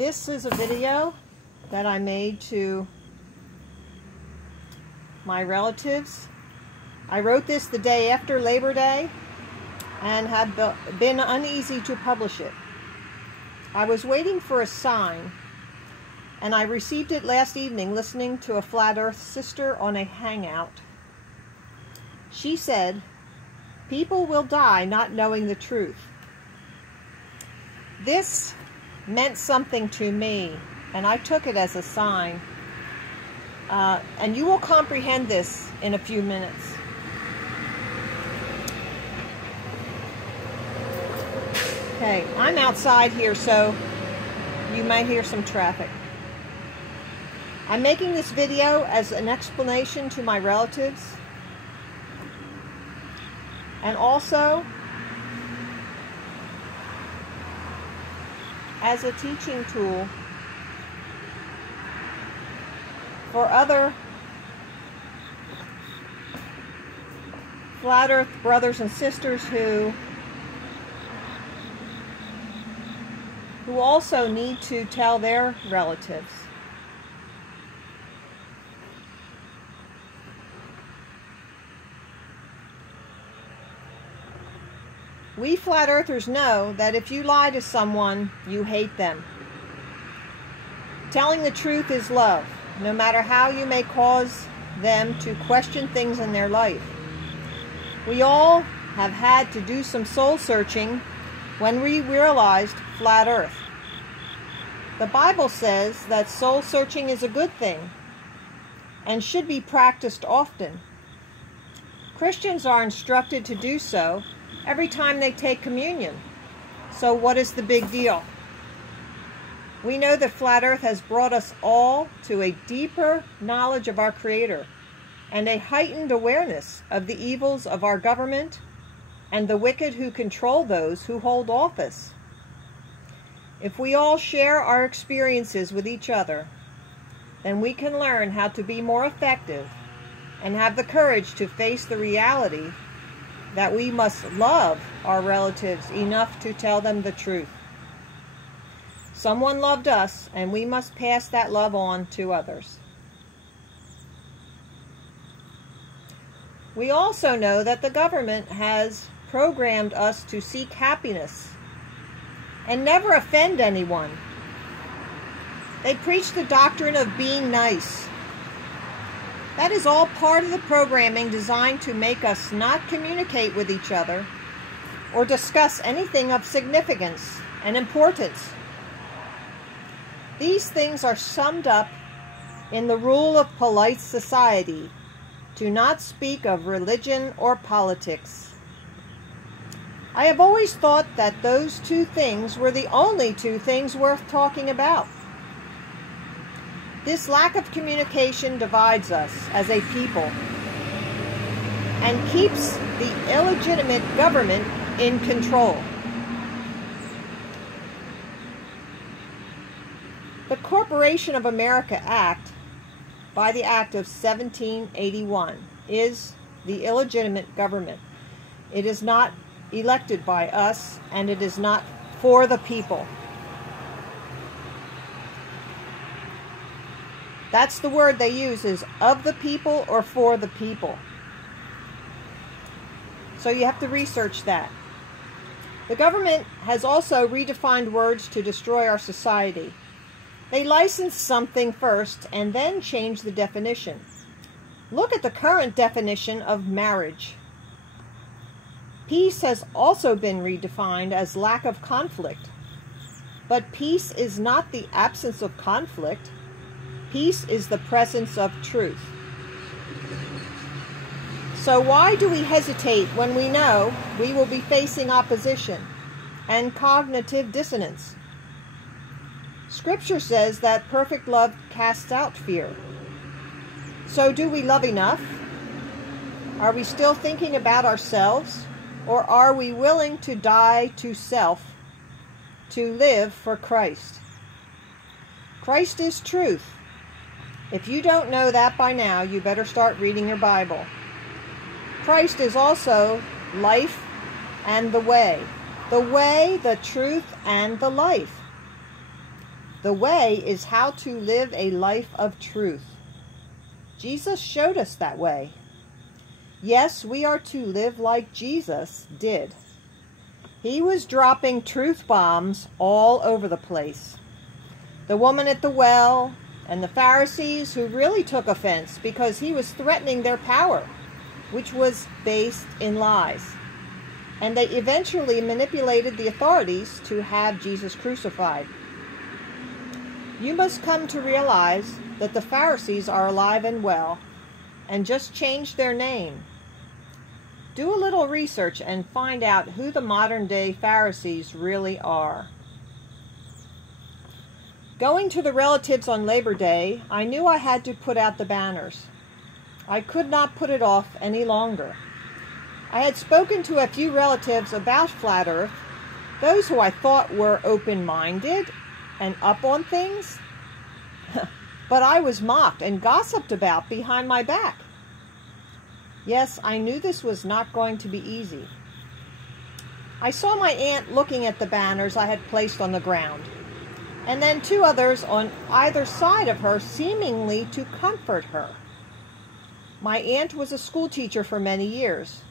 This is a video that I made to my relatives. I wrote this the day after Labor Day and have been uneasy to publish it. I was waiting for a sign, and I received it last evening listening to a Flat Earth sister on a hangout. She said, "People will die not knowing the truth." This meant something to me, and I took it as a sign. And you will comprehend this in a few minutes. Okay, I'm outside here, so you might hear some traffic. I'm making this video as an explanation to my relatives, and also as a teaching tool for other Flat Earth brothers and sisters who also need to tell their relatives. We Flat Earthers know that if you lie to someone, you hate them. Telling the truth is love, no matter how you may cause them to question things in their life. We all have had to do some soul searching when we realized Flat Earth. The Bible says that soul searching is a good thing and should be practiced often. Christians are instructed to do so every time they take communion. So what is the big deal? We know that Flat Earth has brought us all to a deeper knowledge of our Creator and a heightened awareness of the evils of our government and the wicked who control those who hold office. If we all share our experiences with each other, then we can learn how to be more effective and have the courage to face the reality that we must love our relatives enough to tell them the truth. Someone loved us, and we must pass that love on to others. We also know that the government has programmed us to seek happiness and never offend anyone. They preach the doctrine of being nice. That is all part of the programming designed to make us not communicate with each other or discuss anything of significance and importance. These things are summed up in the rule of polite society to not speak of religion or politics. I have always thought that those two things were the only two things worth talking about. This lack of communication divides us as a people and keeps the illegitimate government in control. The Corporation of America Act, by the Act of 1781, is the illegitimate government. It is not elected by us, and it is not for the people. That's the word they use, is of the people or for the people. So you have to research that. The government has also redefined words to destroy our society. They license something first and then change the definition. Look at the current definition of marriage. Peace has also been redefined as lack of conflict. But peace is not the absence of conflict. Peace is the presence of truth. So why do we hesitate when we know we will be facing opposition and cognitive dissonance? Scripture says that perfect love casts out fear. So do we love enough? Are we still thinking about ourselves, or are we willing to die to self to live for Christ? Christ is truth. If you don't know that by now, you better start reading your Bible. Christ is also life and the way, the truth, and the life. The way is how to live a life of truth. Jesus showed us that way. Yes, we are to live like Jesus did. He was dropping truth bombs all over the place. The woman at the well and the Pharisees, who really took offense because he was threatening their power, which was based in lies. And they eventually manipulated the authorities to have Jesus crucified. You must come to realize that the Pharisees are alive and well and just changed their name. Do a little research and find out who the modern-day Pharisees really are. Going to the relatives on Labor Day, I knew I had to put out the banners. I could not put it off any longer. I had spoken to a few relatives about Flat Earth, those who I thought were open-minded and up on things, but I was mocked and gossiped about behind my back. Yes, I knew this was not going to be easy. I saw my aunt looking at the banners I had placed on the ground, and then two others on either side of her, seemingly to comfort her. My aunt was a school teacher for many years.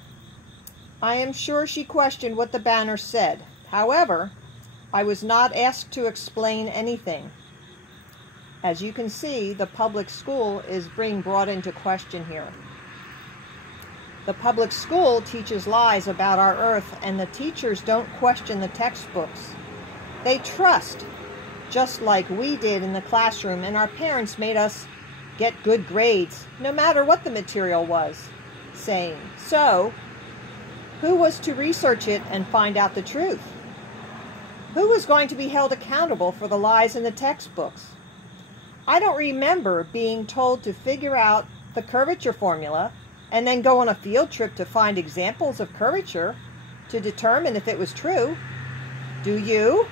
I am sure she questioned what the banner said. However, I was not asked to explain anything. As you can see, the public school is being brought into question here. The public school teaches lies about our earth, and the teachers don't question the textbooks. They trust, just like we did in the classroom, and our parents made us get good grades, no matter what the material was saying. So, who was to research it and find out the truth? Who was going to be held accountable for the lies in the textbooks? I don't remember being told to figure out the curvature formula and then go on a field trip to find examples of curvature to determine if it was true. Do you?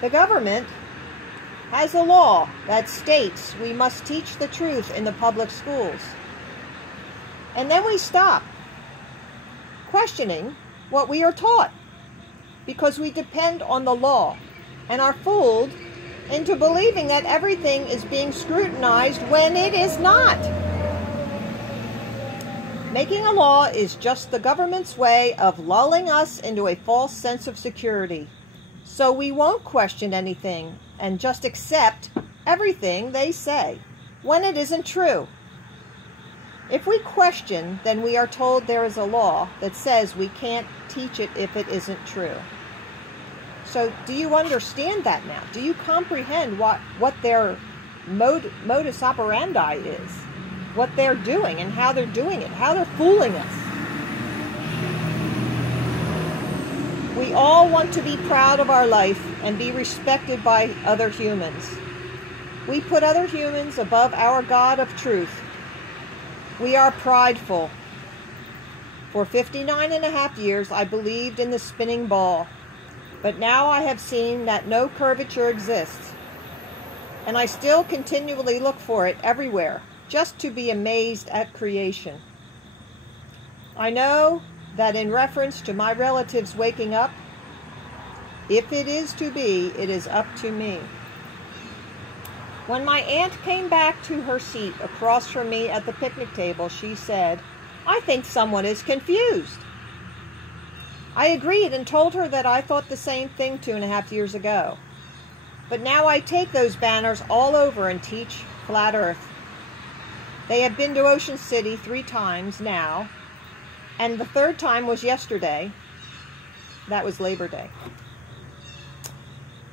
The government has a law that states we must teach the truth in the public schools. And then we stop questioning what we are taught because we depend on the law and are fooled into believing that everything is being scrutinized when it is not. Making a law is just the government's way of lulling us into a false sense of security. So we won't question anything and just accept everything they say when it isn't true. If we question, then we are told there is a law that says we can't teach it if it isn't true. So do you understand that now? Do you comprehend what their modus operandi is? What they're doing and how they're doing it, how they're fooling us? We all want to be proud of our life and be respected by other humans. We put other humans above our God of truth. We are prideful. For 59.5 years, I believed in the spinning ball. But now I have seen that no curvature exists. And I still continually look for it everywhere, just to be amazed at creation. I know that in reference to my relatives waking up, if it is to be, it is up to me. When my aunt came back to her seat across from me at the picnic table, she said, "I think someone is confused." I agreed and told her that I thought the same thing 2.5 years ago. But now I take those banners all over and teach Flat Earth. They have been to Ocean City 3 times now, and the 3rd time was yesterday. That was Labor Day.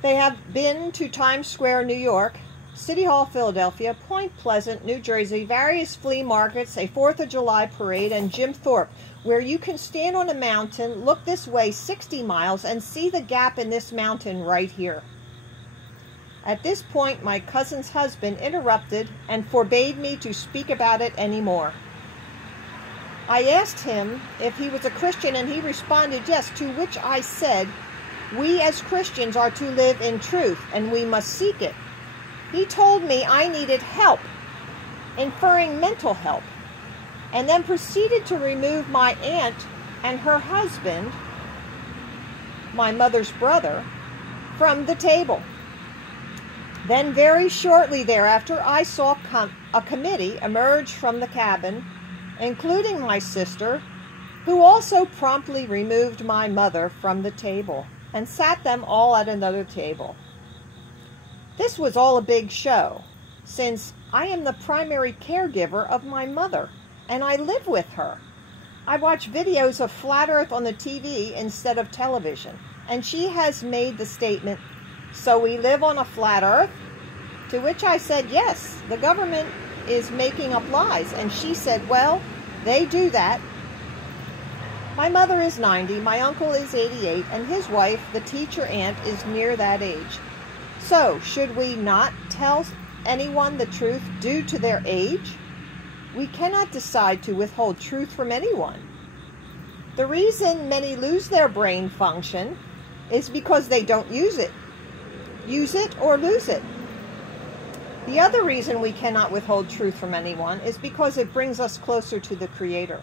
They have been to Times Square, New York, City Hall, Philadelphia, Point Pleasant, New Jersey, various flea markets, a 4th of July parade, and Jim Thorpe, where you can stand on a mountain, look this way 60 miles, and see the gap in this mountain right here. At this point, my cousin's husband interrupted and forbade me to speak about it anymore. I asked him if he was a Christian, and he responded yes, to which I said, we as Christians are to live in truth, and we must seek it. He told me I needed help, inferring mental help, and then proceeded to remove my aunt and her husband, my mother's brother, from the table. Then very shortly thereafter, I saw a committee emerge from the cabin, including my sister, who also promptly removed my mother from the table and sat them all at another table. This was all a big show, since I am the primary caregiver of my mother, and I live with her. I watch videos of flat Earth on the TV instead of television, and she has made the statement, "So we live on a flat Earth?" To which I said, "Yes, the government is making up lies." And she said, "Well, they do that." My mother is 90, my uncle is 88, and his wife, the teacher aunt, is near that age. So, should we not tell anyone the truth due to their age? We cannot decide to withhold truth from anyone. The reason many lose their brain function is because they don't use it. Use it or lose it. The other reason we cannot withhold truth from anyone is because it brings us closer to the Creator.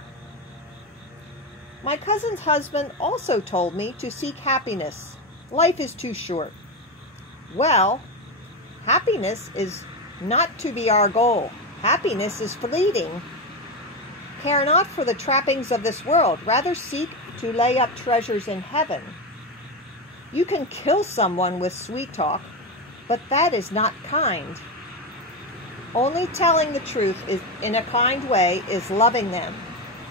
My cousin's husband also told me to seek happiness. Life is too short. Well, happiness is not to be our goal. Happiness is fleeting. Care not for the trappings of this world. Rather seek to lay up treasures in heaven. You can kill someone with sweet talk, but that is not kind. Only telling the truth in a kind way is loving them.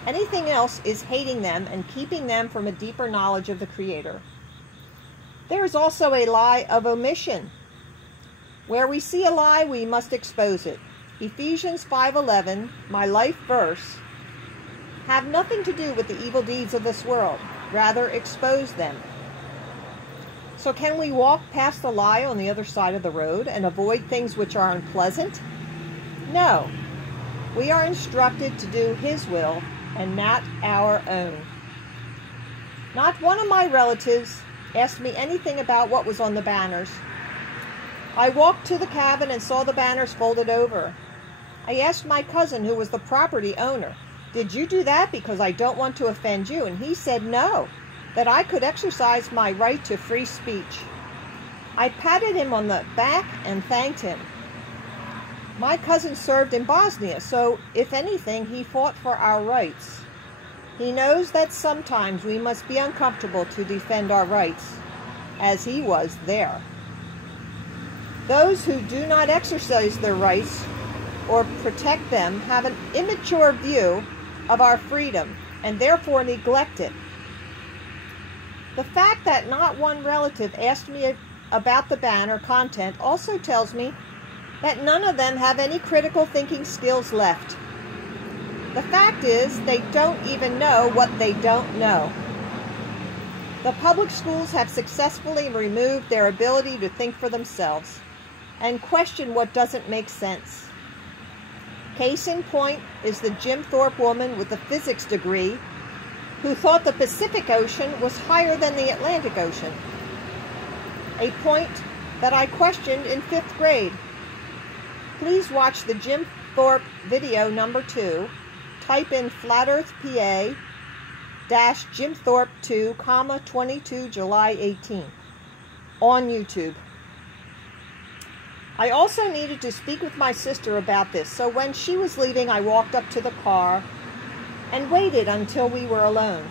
Anything else is hating them and keeping them from a deeper knowledge of the Creator. There is also a lie of omission. Where we see a lie, we must expose it. Ephesians 5:11, my life verse, have nothing to do with the evil deeds of this world. Rather, expose them. So can we walk past the lie on the other side of the road and avoid things which are unpleasant? No. We are instructed to do His will and not our own. Not one of my relatives asked me anything about what was on the banners. I walked to the cabin and saw the banners folded over. I asked my cousin, who was the property owner, "Did you do that because I don't want to offend you?" And he said no, that I could exercise my right to free speech. I patted him on the back and thanked him. My cousin served in Bosnia, so if anything, he fought for our rights. He knows that sometimes we must be uncomfortable to defend our rights, as he was there. Those who do not exercise their rights or protect them have an immature view of our freedom and therefore neglect it. The fact that not one relative asked me about the banner content also tells me that none of them have any critical thinking skills left. The fact is, they don't even know what they don't know. The public schools have successfully removed their ability to think for themselves and question what doesn't make sense. Case in point is the Jim Thorpe woman with the physics degree who thought the Pacific Ocean was higher than the Atlantic Ocean, a point that I questioned in 5th grade. Please watch the Jim Thorpe video number 2. Type in Flat Earth PA -Jim Thorpe 2, 22 July 18 on YouTube. I also needed to speak with my sister about this, so when she was leaving, I walked up to the car and waited until we were alone.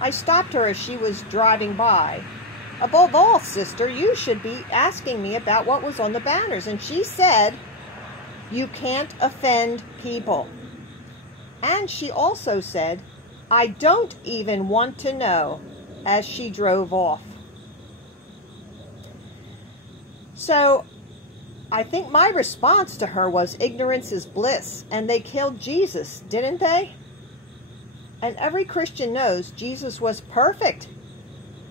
I stopped her as she was driving by. "Above all, sister, you should be asking me about what was on the banners." And she said, "You can't offend people." And she also said, "I don't even want to know," as she drove off. So, I think my response to her was, ignorance is bliss, and they killed Jesus, didn't they? And every Christian knows Jesus was perfect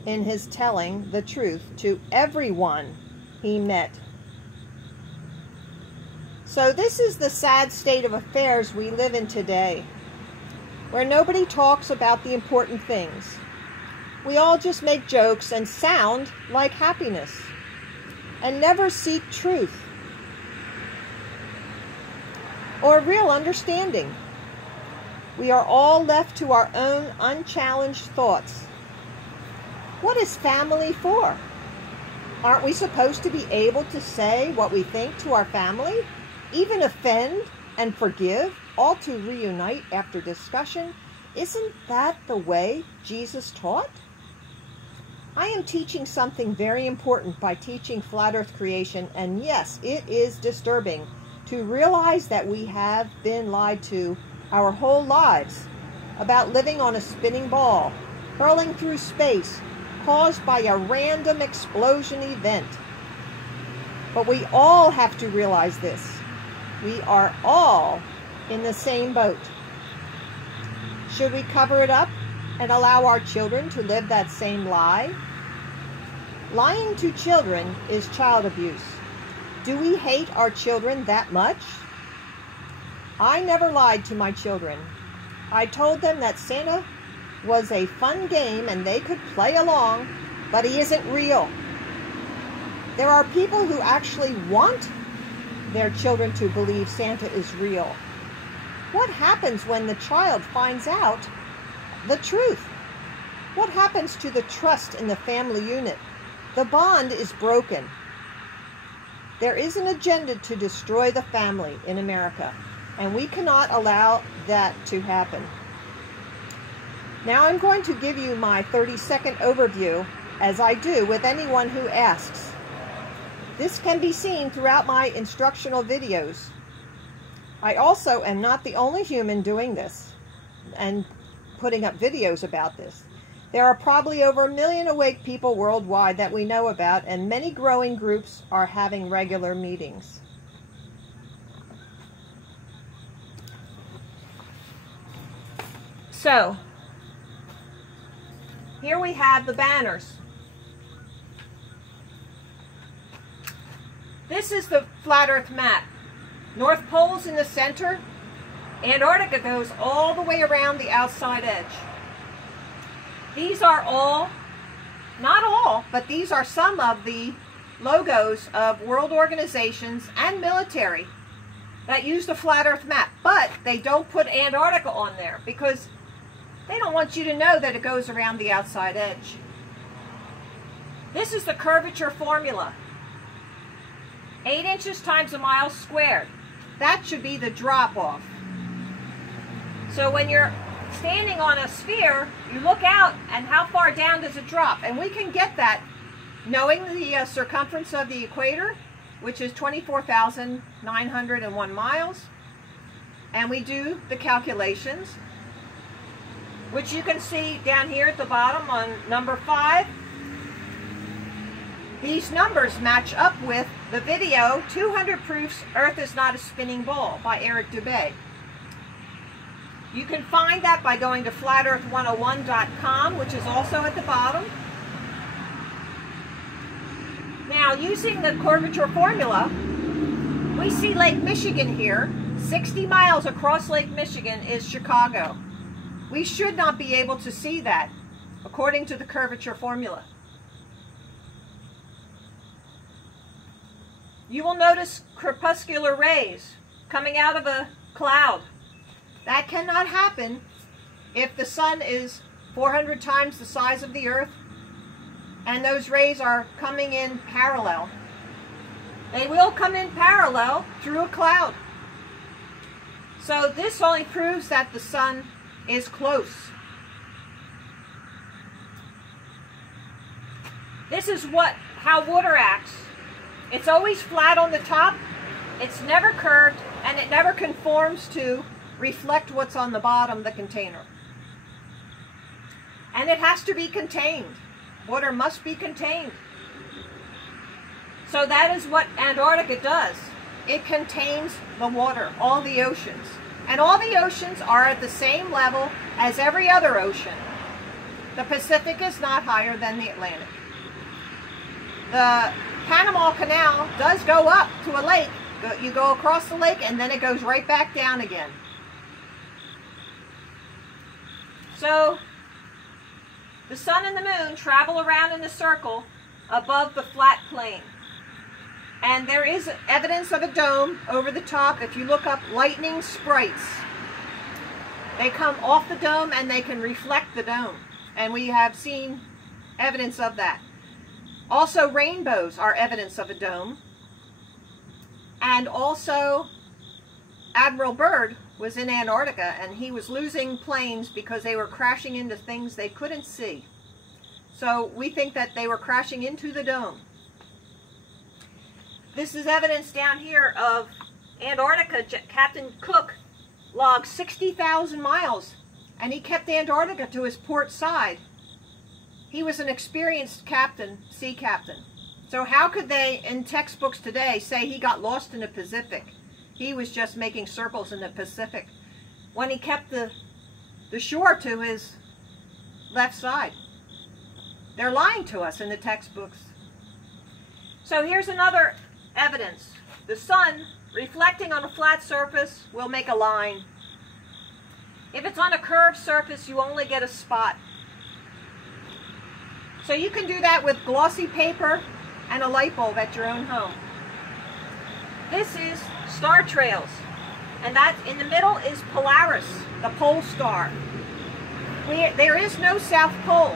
in his telling the truth to everyone he met. So this is the sad state of affairs we live in today, where nobody talks about the important things. We all just make jokes and sound like happiness, and never seek truth or real understanding. We are all left to our own unchallenged thoughts. What is family for? Aren't we supposed to be able to say what we think to our family, even offend and forgive, all to reunite after discussion? Isn't that the way Jesus taught? I am teaching something very important by teaching flat earth creation, and yes, it is disturbing to realize that we have been lied to our whole lives about living on a spinning ball, hurling through space, caused by a random explosion event. But we all have to realize this. We are all in the same boat. Should we cover it up and allow our children to live that same lie? Lying to children is child abuse. Do we hate our children that much? I never lied to my children. I told them that Santa was a fun game and they could play along, but he isn't real. There are people who actually want their children to believe Santa is real. What happens when the child finds out the truth? What happens to the trust in the family unit? The bond is broken. There is an agenda to destroy the family in America, and we cannot allow that to happen. Now I'm going to give you my 30-second overview, as I do with anyone who asks. This can be seen throughout my instructional videos. I also am not the only human doing this and putting up videos about this. There are probably over 1 million awake people worldwide that we know about, and many growing groups are having regular meetings. So, here we have the banners. This is the flat earth map. North Pole's in the center. Antarctica goes all the way around the outside edge. These are all, not all, but these are some of the logos of world organizations and military that use the flat earth map, but they don't put Antarctica on there because they don't want you to know that it goes around the outside edge. This is the curvature formula. 8 inches times a mile squared. That should be the drop-off. So when you're standing on a sphere, you look out and how far down does it drop? And we can get that knowing the circumference of the equator, which is 24,901 miles. And we do the calculations, which you can see down here at the bottom on number 5. These numbers match up with the video 200 Proofs Earth is Not a Spinning Ball by Eric Dubay. You can find that by going to flatearth101.com, which is also at the bottom. Now, using the curvature formula, we see Lake Michigan here. 60 miles across Lake Michigan is Chicago. We should not be able to see that, according to the curvature formula. You will notice crepuscular rays coming out of a cloud. That cannot happen if the sun is 400 times the size of the earth and those rays are coming in parallel. They will come in parallel through a cloud. So this only proves that the sun is close. This is how water acts. It's always flat on the top, it's never curved, and it never conforms to reflect what's on the bottom of the container. And it has to be contained. Water must be contained. So that is what Antarctica does. It contains the water, all the oceans. And all the oceans are at the same level as every other ocean. The Pacific is not higher than the Atlantic. The Panama Canal does go up to a lake. You go across the lake and then it goes right back down again. So the sun and the moon travel around in a circle above the flat plane. And there is evidence of a dome over the top. If you look up lightning sprites, they come off the dome and they can reflect the dome. And we have seen evidence of that. Also, rainbows are evidence of a dome. And also, Admiral Byrd was in Antarctica, and he was losing planes because they were crashing into things they couldn't see. So we think that they were crashing into the dome. This is evidence down here of Antarctica. Captain Cook logged 60,000 miles, and he kept Antarctica to his port side. He was an experienced captain, sea captain. So how could they, in textbooks today, say he got lost in the Pacific? He was just making circles in the Pacific when he kept the shore to his left side. They're lying to us in the textbooks. So here's another evidence. The sun reflecting on a flat surface will make a line. If it's on a curved surface, you only get a spot. So you can do that with glossy paper and a light bulb at your own home. This is star trails, and that in the middle is Polaris, the pole star. There is no South Pole.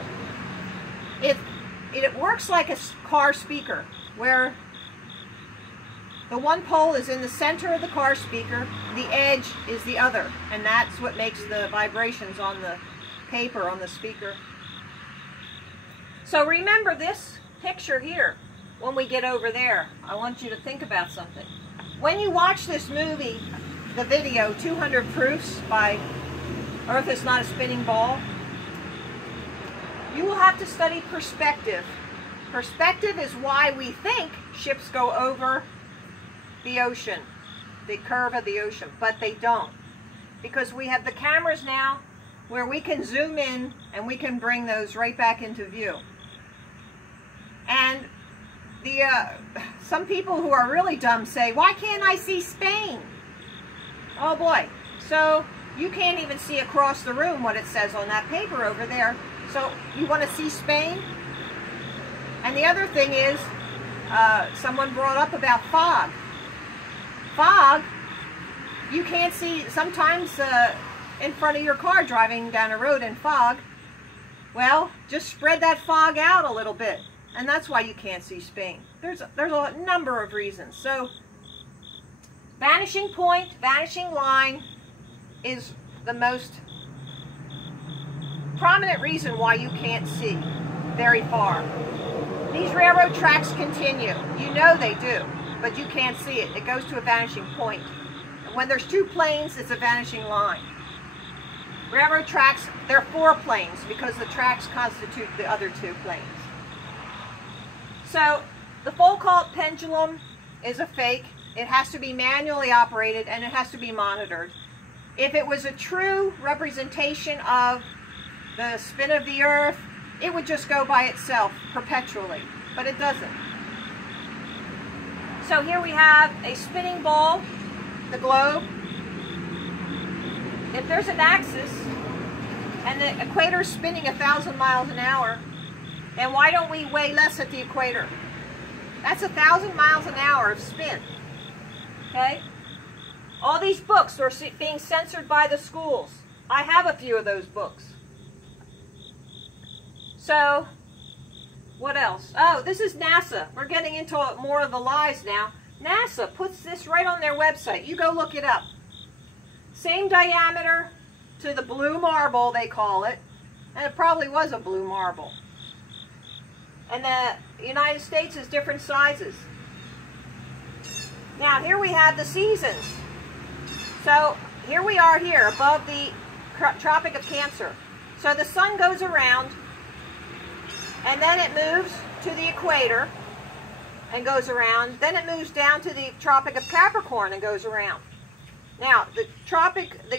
It works like a car speaker, where the one pole is in the center of the car speaker, the edge is the other, and that's what makes the vibrations on the paper on the speaker. So remember this picture here when we get over there. I want you to think about something. When you watch this movie, the video, 200 Proofs by Earth is Not a Spinning Ball, you will have to study perspective. Perspective is why we think ships go over the ocean, the curve of the ocean, but they don't. Because we have the cameras now where we can zoom in and we can bring those right back into view. And some people who are really dumb say, why can't I see Spain? Oh boy. So you can't even see across the room what it says on that paper over there. So you want to see Spain? And the other thing is, someone brought up about fog. Fog, you can't see sometimes in front of your car driving down a road in fog. Well, just spread that fog out a little bit, and that's why you can't see Spain. There's a number of reasons. So vanishing point, vanishing line is the most prominent reason why you can't see very far. These railroad tracks continue. You know they do, but you can't see it. It goes to a vanishing point. And when there's two planes, it's a vanishing line. Railroad tracks, there are 4 planes because the tracks constitute the other 2 planes. So the Foucault pendulum is a fake. It has to be manually operated, and it has to be monitored. If it was a true representation of the spin of the Earth, it would just go by itself perpetually, but it doesn't. So here we have a spinning ball, the globe. If there's an axis and the equator is spinning 1,000 miles an hour, then why don't we weigh less at the equator? That's 1,000 miles an hour of spin. Okay? All these books are being censored by the schools. I have a few of those books. So, what else? Oh, this is NASA. We're getting into more of the lies now. NASA puts this right on their website. You go look it up. Same diameter to the blue marble, they call it. And it probably was a blue marble. And the United States is different sizes. Now, here we have the seasons. So, here we are here above the Tropic of Cancer. So the sun goes around, and then it moves to the equator and goes around. Then it moves down to the Tropic of Capricorn and goes around. Now, the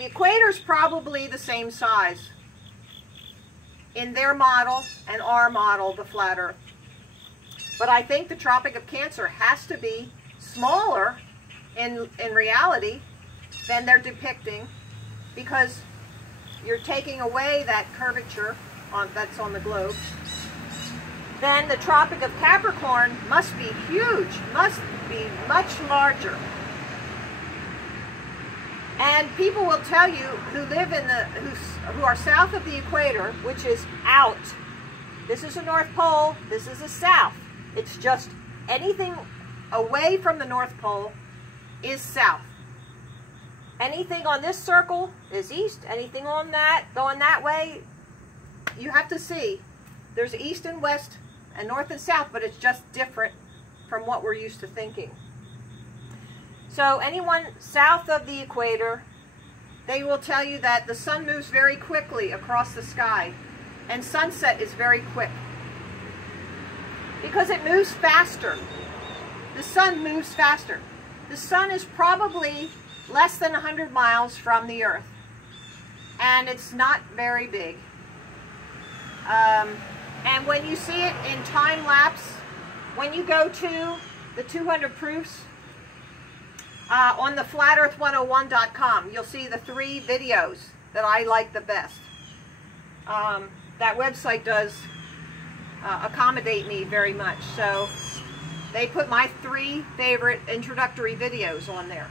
equator is probably the same size in their model and our model, the flat Earth. But I think the Tropic of Cancer has to be smaller in reality than they're depicting, because you're taking away that curvature that's on the globe. Then the Tropic of Capricorn must be huge, must be much larger. And people will tell you who live in who are south of the equator, which is out. This is the North Pole, this is the south. It's just anything away from the North Pole is south. Anything on this circle is east. Anything on that, going that way, you have to see there's east and west and north and south, but it's just different from what we're used to thinking. So anyone south of the equator, they will tell you that the sun moves very quickly across the sky, and sunset is very quick because it moves faster. The sun moves faster. The sun is probably less than 100 miles from the earth, and it's not very big. And when you see it in time lapse, when you go to the 200 proofs on the flatearth101.com, you'll see the 3 videos that I like the best. That website does accommodate me very much, so they put my 3 favorite introductory videos on there.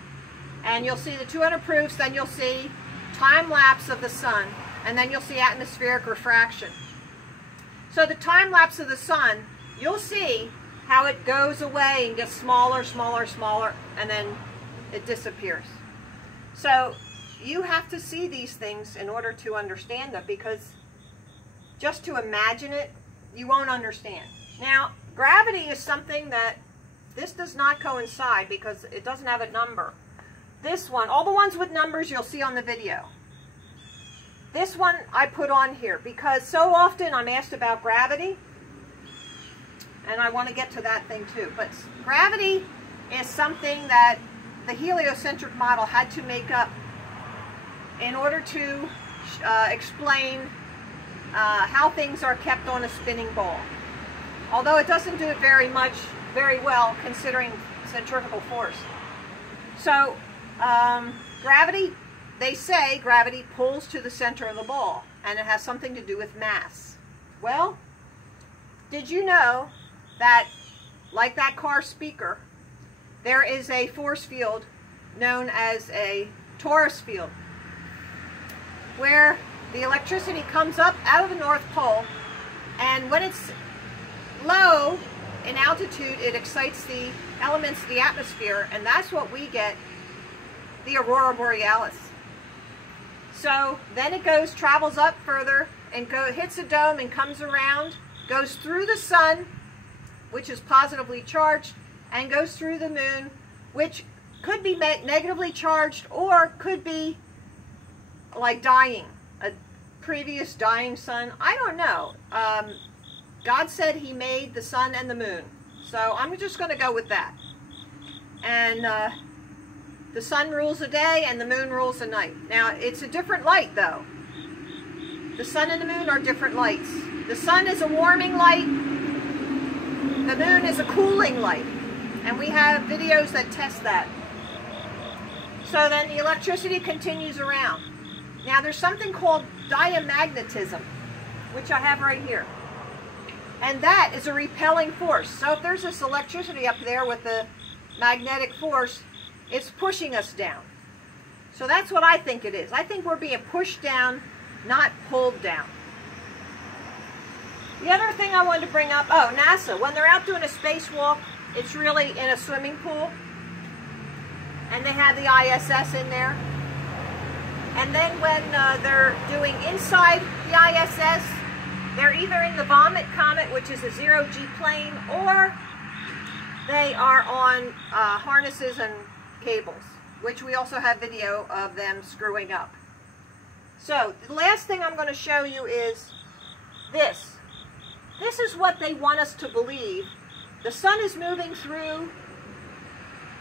And you'll see the 200 proofs, then you'll see time lapse of the sun, and then you'll see atmospheric refraction. So the time lapse of the sun, you'll see how it goes away and gets smaller, smaller, smaller, and then it disappears. So you have to see these things in order to understand them, because just to imagine it, you won't understand. Now, gravity is something that this does not coincide because it doesn't have a number. This one, all the ones with numbers you'll see on the video. This one I put on here because so often I'm asked about gravity, and I want to get to that thing too. But gravity is something that the heliocentric model had to make up in order to explain how things are kept on a spinning ball. Although it doesn't do it very well considering centrifugal force. So gravity, they say gravity pulls to the center of the ball, and it has something to do with mass. Well, did you know that, like that car speaker, there is a force field known as a torus field, where the electricity comes up out of the North Pole, and when it's low in altitude, it excites the elements of the atmosphere, and that's what we get the aurora borealis. So then it travels up further, and hits a dome and comes around, goes through the sun, which is positively charged, and goes through the moon, which could be negatively charged or could be like dying, a previous dying sun. I don't know. God said he made the sun and the moon, so I'm just going to go with that. And the sun rules the day and the moon rules the night. Now, it's a different light, though. The sun and the moon are different lights. The sun is a warming light. The moon is a cooling light. And we have videos that test that. So then the electricity continues around. Now, there's something called diamagnetism, which I have right here. And that is a repelling force. So if there's this electricity up there with the magnetic force, it's pushing us down. So that's what I think it is. I think we're being pushed down, not pulled down. The other thing I wanted to bring up, NASA, when they're out doing a spacewalk, it's really in a swimming pool. And they have the ISS in there. And then when they're doing inside the ISS, they're either in the Vomit Comet, which is a zero-G plane, or they are on harnesses and cables, which we also have video of them screwing up. So the last thing I'm going to show you is this. This is what they want us to believe. The sun is moving through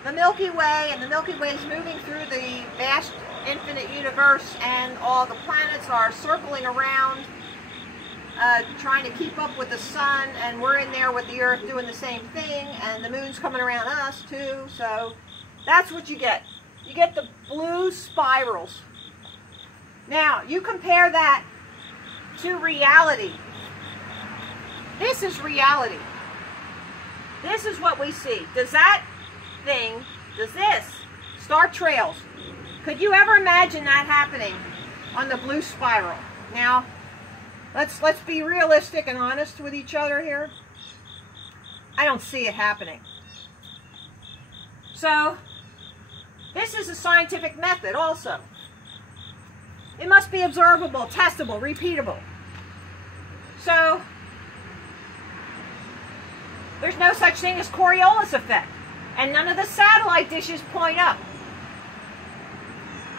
the Milky Way, and the Milky Way is moving through the vast infinite universe, and all the planets are circling around, trying to keep up with the sun, and we're in there with the Earth doing the same thing, and the moon's coming around us too. So that's what you get. You get the blue spirals. Now, you compare that to reality. This is reality. This is what we see. Does this star trails, could you ever imagine that happening on the blue spiral? Now, let's be realistic and honest with each other here. I don't see it happening. So, this is a scientific method also. It must be observable, testable, repeatable. So, there's no such thing as Coriolis effect. And none of the satellite dishes point up.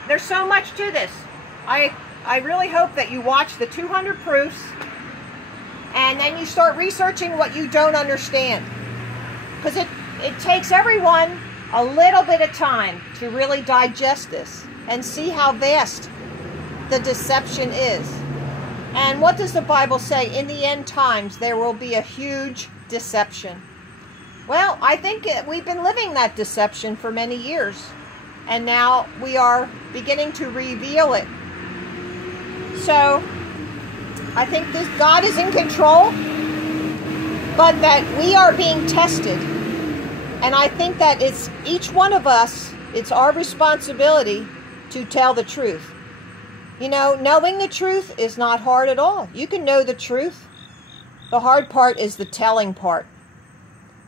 There's so much to this. I really hope that you watch the 200 proofs and then you start researching what you don't understand. Because it takes everyone a little bit of time to really digest this and see how vast the deception is. And what does the Bible say? In the end times, there will be a huge deception. Well, I think we've been living that deception for many years. And now we are beginning to reveal it. So, I think this God is in control, but that we are being tested. And I think that it's each one of us, it's our responsibility to tell the truth. You know, knowing the truth is not hard at all. You can know the truth. The hard part is the telling part.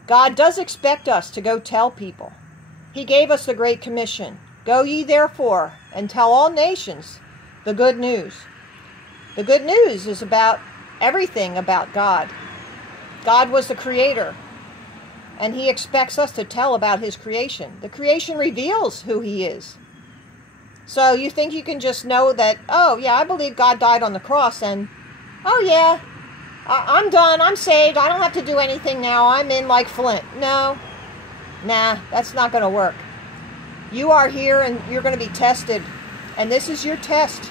God does expect us to go tell people. He gave us the Great Commission. Go ye therefore and tell all nations the good news. The good news is about everything about God. God was the creator, and he expects us to tell about his creation. The creation reveals who he is. So you think you can just know that, oh yeah, I believe God died on the cross, and oh yeah, I'm done, I'm saved, I don't have to do anything now, I'm in like Flint. No, nah, that's not going to work. You are here and you're going to be tested, and this is your test.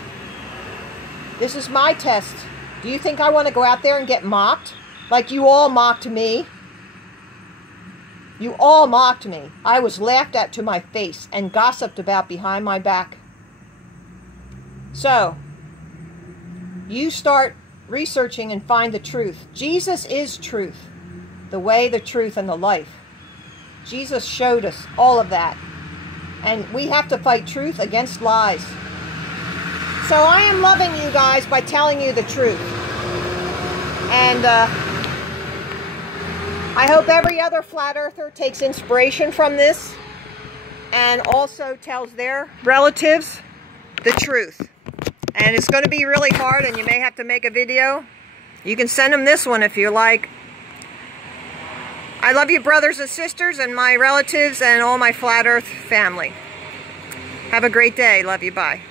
This is my test. Do you think I want to go out there and get mocked? Like you all mocked me? You all mocked me. I was laughed at to my face and gossiped about behind my back. So, you start researching and find the truth. Jesus is truth. The way, the truth, and the life. Jesus showed us all of that. And we have to fight truth against lies. So I am loving you guys by telling you the truth. And I hope every other flat earther takes inspiration from this and also tells their relatives the truth. And it's going to be really hard, and you may have to make a video. You can send them this one if you like. I love you, brothers and sisters, and my relatives, and all my flat earth family. Have a great day. Love you. Bye.